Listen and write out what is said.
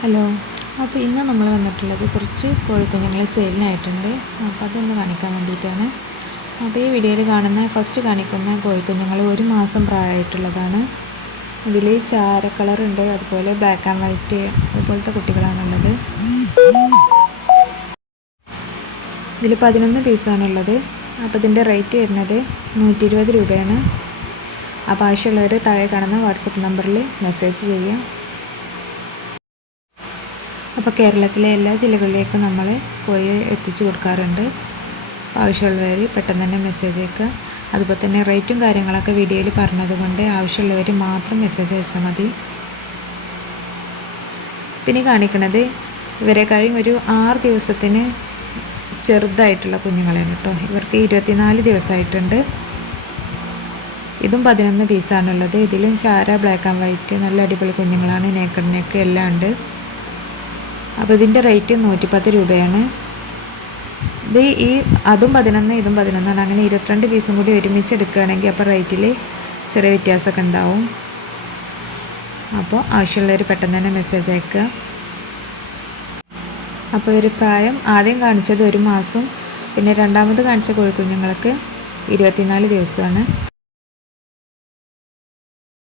Hello. അപ്പോൾ ഇന്ന് നമ്മൾ വന്നിട്ടുള്ളത് കുറച്ച് കോഴിക്കുഞ്ഞുങ്ങൾ സെയിലിനായിട്ടുണ്ട്. അപ്പോൾ അതൊന്ന് കാണിക്കാൻ വേണ്ടിയിട്ടാണ്. അപ്പോൾ ഈ വീഡിയോയിൽ കാണുന്ന ഫസ്റ്റ് കാണിക്കുന്ന കോഴിക്കുഞ്ഞുങ്ങൾ 1 മാസം പ്രായമായിട്ടുള്ളതാണ്. ഇതിൽ ചാര കളറുണ്ട്, അതുപോലെ ബ്ലാക്ക് ആൻഡ് വൈറ്റ് അതുപോലത്തെ കുട്ടികളാണുള്ളത്. ഇതിൽ 11 പീസാണുള്ളത്. അപ്പോൾ ഇതിൻ്റെ റേറ്റ് വരുന്നത് 120 രൂപയാണ്. അപ്പോൾ ആവശ്യമുള്ളവർ താഴെ കാണുന്ന വാട്സപ്പ് നമ്പറിൽ മെസ്സേജ് ചെയ്യാം. അപ്പോൾ കേരളത്തിലെ എല്ലാ ജില്ലകളിലേക്കും നമ്മൾ കോഴിയെ എത്തിച്ചു കൊടുക്കാറുണ്ട്. ആവശ്യമുള്ളവർ പെട്ടെന്ന് തന്നെ മെസ്സേജ് അയക്കുക. അതുപോലെ തന്നെ റേറ്റും കാര്യങ്ങളൊക്കെ വീഡിയോയിൽ പറഞ്ഞതുകൊണ്ട് ആവശ്യമുള്ളവർ മാത്രം മെസ്സേജ് അയച്ചാൽ മതി. പിന്നെ കാണിക്കുന്നത് ഇവരെ കഴിഞ്ഞ ഒരു 6 ദിവസത്തിന് ചെറുതായിട്ടുള്ള കുഞ്ഞുങ്ങളാണ് കേട്ടോ. ഇവർക്ക് 24 ദിവസമായിട്ടുണ്ട്. ഇതും 11 പീസാണുള്ളത്. ഇതിലും ചാര, ബ്ലാക്ക് ആൻഡ് വൈറ്റ് നല്ല അടിപൊളി കുഞ്ഞുങ്ങളാണ്. നേക്കടിനൊക്കെ എല്ലാം ഉണ്ട്. അപ്പോൾ ഇതിൻ്റെ റേറ്റ് 110 രൂപയാണ്. അതും 11 ഇതും 11 അങ്ങനെ 22 പീസും കൂടി ഒരുമിച്ച് എടുക്കുകയാണെങ്കിൽ അപ്പോൾ റേറ്റിൽ ചെറിയ വ്യത്യാസമൊക്കെ ഉണ്ടാവും. അപ്പോൾ ആവശ്യമുള്ളവർ പെട്ടെന്ന് തന്നെ മെസ്സേജ് അയക്കുക. അപ്പോൾ ഒരു പ്രായം ആദ്യം കാണിച്ചത് 1 മാസം, പിന്നെ രണ്ടാമത് കാണിച്ച കോഴിക്കുഞ്ഞുങ്ങൾക്ക് 24 ദിവസമാണ്.